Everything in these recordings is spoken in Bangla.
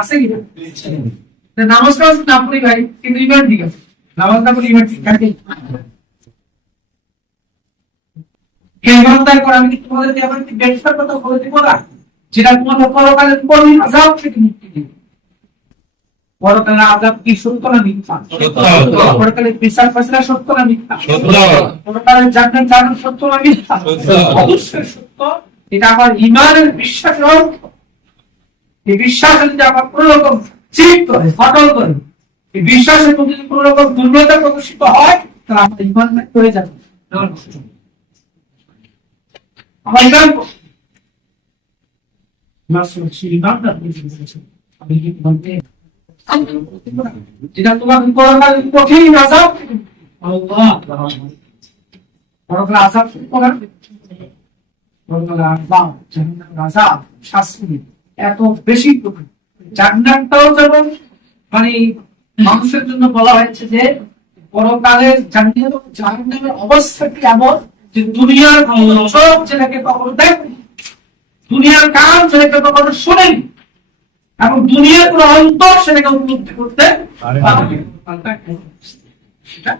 আছে কি নামাজ কাজ না পড়ি ভাই কিন্তু ইমান ঠিক আছে। নামাজ না পড়ি ইমান ঠিক থাকে। ইমানদার করে আমি কি তোমাদেরকে আবার একটি ব্যবসার কথা বলে দিব না যেটা তোমাদের পরকালে কঠিন আজাব থেকে মুক্তি দিবে। পরকালে আজাব কি সত্য না মিথ্যা? সত্য। বিচার ফয়সালা সত্য না মিথ্যা? সত্য। পরকালে জান্নাত সত্য না মিথ্যা? অবশ্যই সত্য। এটা আমার ইমানের বিশ্বাসের অর্থ এই বিশ্বাসে যদি আমার কোন রকম চিপ করে ফাটল করে এই বিশ্বাসের প্রতি যদি কোন রকম দুর্বলতা প্রদর্শিত হয়, তাহলে আমার ইমান হয়ে যাবে। আমার ইমান যেটা শাস্তি এত বেশি জান্নাতটাও যেমন মানে মানুষের জন্য বলা হয়েছে যে পরকালের জান্নাত জাহান্নামের অবস্থাটি এমন যে দুনিয়ার চোখ যেটাকে কখনো দেখেনি দুনিয়ার কান যেটাকে কখনো শোনেনি। এবং দুনিয়ার কোনো অন্তর সেটাকে উপলব্ধি করতে পারে পারে না। না। পাল্টা একটা সেটা?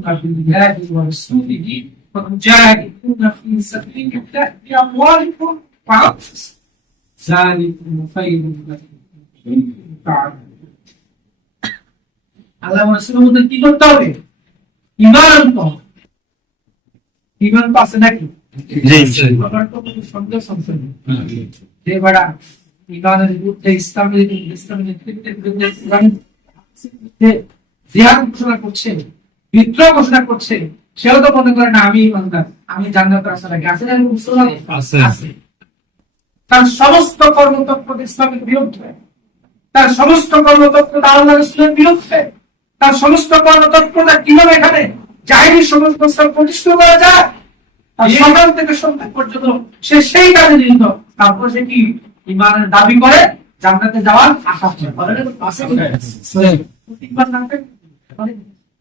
قبل الله ورسوله وتجاهدون في سبيل الله بأموالكم وأنفسكم ذلكم خير لكم إن كنتم تعلمون আল্লাহ রাসূলের মধ্যে কি করতে হবে ইমান আনতে হবে ইমান তো আছে নাকি আমার তো কোনো সন্দেহ সংশয় নেই যে বেড়া ইমানের বিরুদ্ধে ইসলামের বিরুদ্ধে ইসলামের নেতৃত্বের বিরুদ্ধে ইসলামের বিরুদ্ধে জিহাদ ঘোষণা করছে বিদ্রোহ ঘোষণা করছে সেও তো মনে করে না আমি ইমানদার আমি জান্নাতের আশা রাখি আছে আছে। তার সমস্ত কর্মতৎপর ইসলামের বিরুদ্ধে। তার সমস্ত কর্মতৎপরতা আল্লাহ রসুলের বিরুদ্ধে। তার সমস্ত কর্মতৎপরতা কীভাবে এখানে জাহিরি সমস্ত প্রতিষ্ঠিত করা যায়? আর সকাল থেকে সন্ধ্যা পর্যন্ত সে সেই কাজে নিহিত তারপর সে কি ইমানের দাবি করে? জান্নাতে যাওয়ার আশা করে।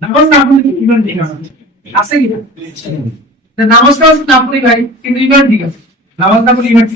বলে না, আছে কি না? ইমান মানে ঠিক আছে আছে কি নামাজ পড়ি ভাই কিন্তু ইমান ঠিক আছে নামাজ না পড়লে ইমান